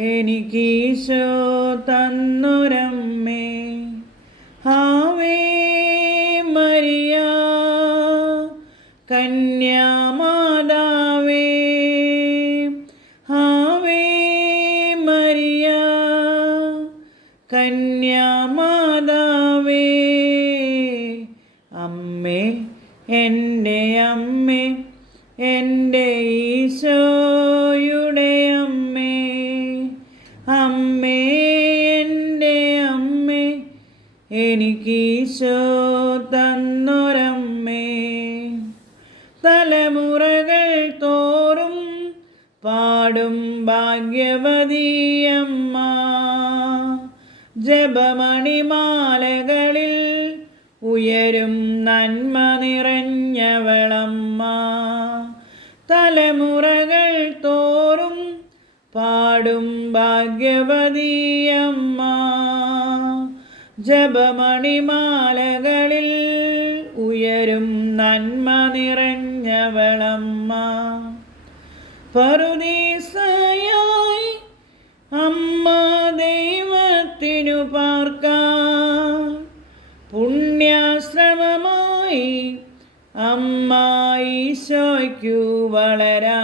എനിക്കീശോ തന്നൊരമ്മേ. Ave Maria കന്യാമാതാവേ. Ave Maria കന്യാമാതാവേ. അമ്മേ എന്റെ അമ്മേ എന്റെ ഈശോയുടെ അമ്മേ. എനിക്കീശോ തന്നൊരമ്മേ. തലമുറകൾ തോറും പാടും ഭാഗ്യവതിയമ്മ ജപമണിമാലകളിൽ ഉയരും നന്മ നിറഞ്ഞവളമ്മ. തലമുറകൾ തോറും പാടും ഭാഗ്യവതിയമ്മ ജപമണിമാലകളിൽ ഉയരും നന്മ നിറഞ്ഞവളമ്മ പറുദീസയായി അമ്മ ദൈവത്തിനു പാർക്കാൻ പുണ്യാശ്രമമായി അമ്മ ഈശോയ്ക്കു വളരാ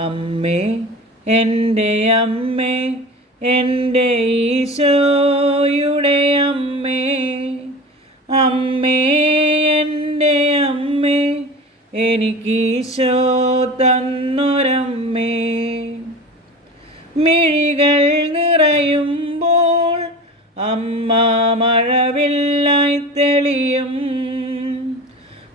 അമ്മേ എന്റെ അമ്മേ എന്റെ ഈശോയുടെ അമ്മേ അമ്മേ എന്റെ അമ്മേ എനിക്കീശോ തന്നൊരമ്മേ. മിഴികൾ നിറയുമ്പോൾ അമ്മ മഴവില്ലായി തെളിയും.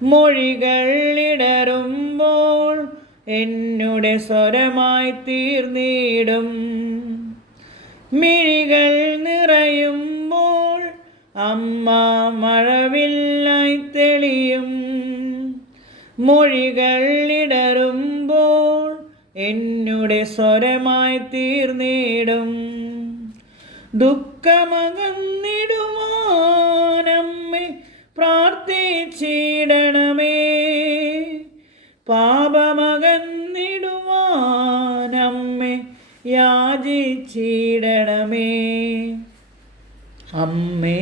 മൊഴികൾ ഇടറുമ്പോൾ എന്നുടെ സ്വരമായി തീർന്നിടും. മിഴികൾ നിറയുമ്പോൾ അമ്മ മഴവില്ലായി തെളിയും. മൊഴികൾ ഇടറുമ്പോൾ എന്നുടെ സ്വരമായി തീർന്നിടും. ദുഃഖമകന്നിടുമോ? നമ്മെ പ്രാർത്ഥിച്ചിടണമേ യാചിച്ചിടണമേ അമ്മേ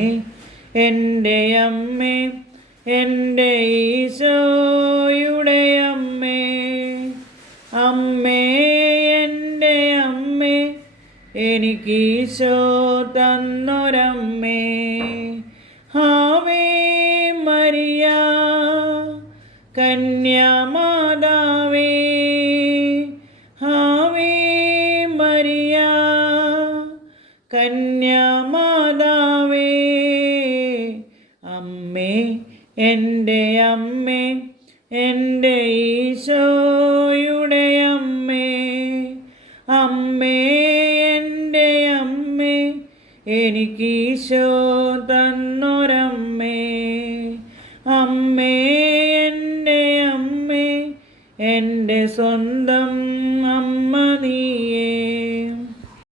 എന്റെ അമ്മേ എന്റെ ഈശോയുടെ അമ്മേ. അമ്മേ എന്റെ അമ്മേ എനിക്ക് ഈശോ തന്നൊരമ്മേ. ഹാവേ മരിയ കന്യാമാതാവേ കന്യാമാതാവേ അമ്മേ എന്റെ അമ്മേ എന്റെ ഈശോയുടെ അമ്മേ അമ്മേ എന്റെ അമ്മേ എനിക്ക് ഈശോ തന്നൊരമ്മേ അമ്മേ എന്റെ അമ്മേ എന്റെ സ്വന്തം അമ്മ നീയേ